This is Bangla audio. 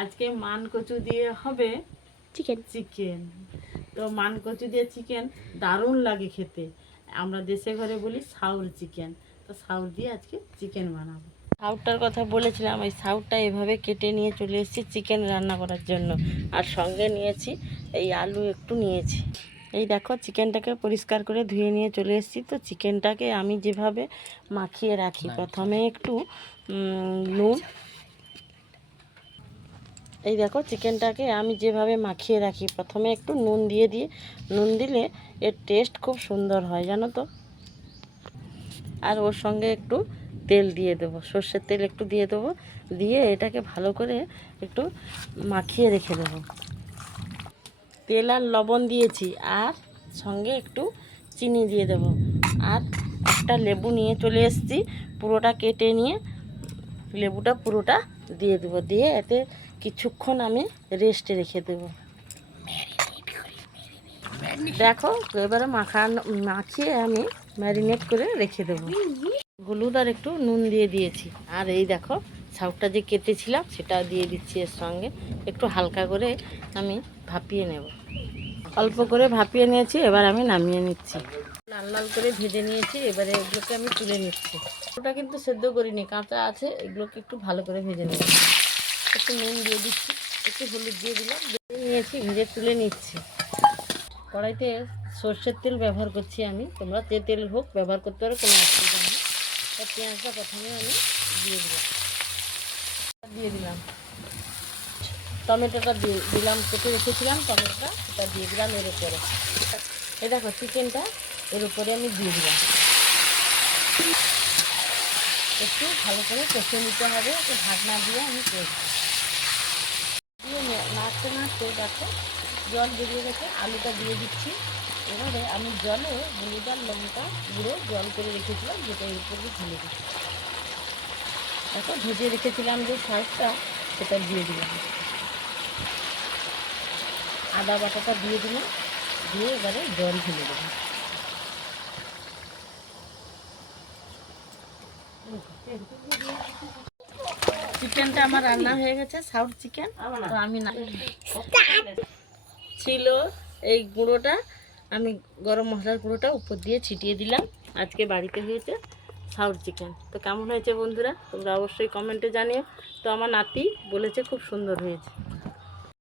আজকে মান কচু দিয়ে হবে চিকেন। চিকেন। তো মান কচু দিয়ে চিকেন দারুণ লাগে খেতে। আমরা দেশে ঘরে বলি সাউর চিকেন। তো সাউর দিয়ে আজকে চিকেন বানাবো। সাউরটার কথা বলেছিলাম, এই সাউরটা এভাবে কেটে নিয়ে চলে এসেছি চিকেন রান্না করার জন্য। আর সঙ্গে নিয়েছি এই আলু একটু নিয়েছি। এই দেখো চিকেনটাকে পরিষ্কার করে ধুয়ে নিয়ে চলে এসেছি। তো চিকেনটাকে আমি যেভাবে মাখিয়ে রাখি, প্রথমে একটু নুন, এই দেখো চিকেনটাকে আমি যেভাবে মাখিয়ে রাখি, প্রথমে একটু নুন দিয়ে নুন দিলে এর টেস্ট খুব সুন্দর হয় জানো তো। আর ওর সঙ্গে একটু তেল দিয়ে দেবো, সর্ষের তেল একটু দিয়ে দেবো, দিয়ে এটাকে ভালো করে একটু মাখিয়ে রেখে দেবো। তেল আর লবণ দিয়েছি, আর সঙ্গে একটু চিনি দিয়ে দেবো। আর একটা লেবু নিয়ে চলে এসেছি, পুরোটা কেটে নিয়ে লেবুটা পুরোটা দিয়ে দেবো, দিয়ে এতে কিছুক্ষণ আমি রেস্টে রেখে দেবো। দেখো এবারে মাখিয়ে আমি ম্যারিনেট করে রেখে দেবো। হলুদ আর একটু নুন দিয়ে দিয়েছি। আর এই দেখো শাকটা যে কেটেছিলাম সেটা দিয়ে দিচ্ছি এর সঙ্গে, একটু হালকা করে আমি ভাপিয়ে নেব। অল্প করে ভাপিয়ে নিয়েছি, এবার আমি নামিয়ে নিচ্ছি। লাল লাল করে ভেজে নিয়েছি, এবারে এগুলোকে আমি তুলে নিচ্ছি। ওটা কিন্তু সেদ্ধ করিনি, কাঁচা আছে, এগুলোকে একটু ভালো করে ভেজে নিচ্ছি। একটু নুন দিয়ে দিচ্ছি, একটু হলুদ দিয়ে দিলাম, ভেজে নিয়েছি, ভেজে তুলে নিচ্ছি। কড়াইতে সর্ষের তেল ব্যবহার করছি আমি, তোমরা যে তেল হোক ব্যবহার করতে পারো, কোনো অসুবিধা নেই। পেঁয়াজটা প্রথমে আমি দিয়ে দিলাম, টমেটোটা দিলাম, কেটে রেখেছিলাম টমেটোটা, সেটা দিয়ে দিলাম এর উপরে। এই দেখো চিকেনটা এর উপরে আমি দিয়ে দিলাম। একটু ভালো করে কষে নিতে হবে, একটু ঢাকনা দিয়ে আমি কষবো। দিয়ে নাড়তে নাড়তে দেখো জল বেরিয়ে গেছে, আলুটা দিয়ে দিচ্ছি। এবারে আমি জলে হলুদ আর লঙ্কা গুঁড়ো জল করে রেখেছিলাম, যেটা এর উপরে ঢেলে দিচ্ছি। দেখো ভেজে রেখেছিলাম যে শাকটা, সেটা দিয়ে দিলাম। আদা বাটাটা দিয়ে দিলাম, দিয়ে এবারে জল ঢেলে দেবো। চিকেনটা আমার রান্না হয়ে গেছে, সাউথ চিকেন। তো আমি ছিল এই গুঁড়োটা, আমি গরম মশলার গুঁড়োটা উপর দিয়ে ছিটিয়ে দিলাম। আজকে বাড়িতে হয়েছে সাউথ চিকেন। তো কেমন হয়েছে বন্ধুরা তোমরা অবশ্যই কমেন্টে জানিও। তো আমার নাতি বলেছে খুব সুন্দর হয়েছে।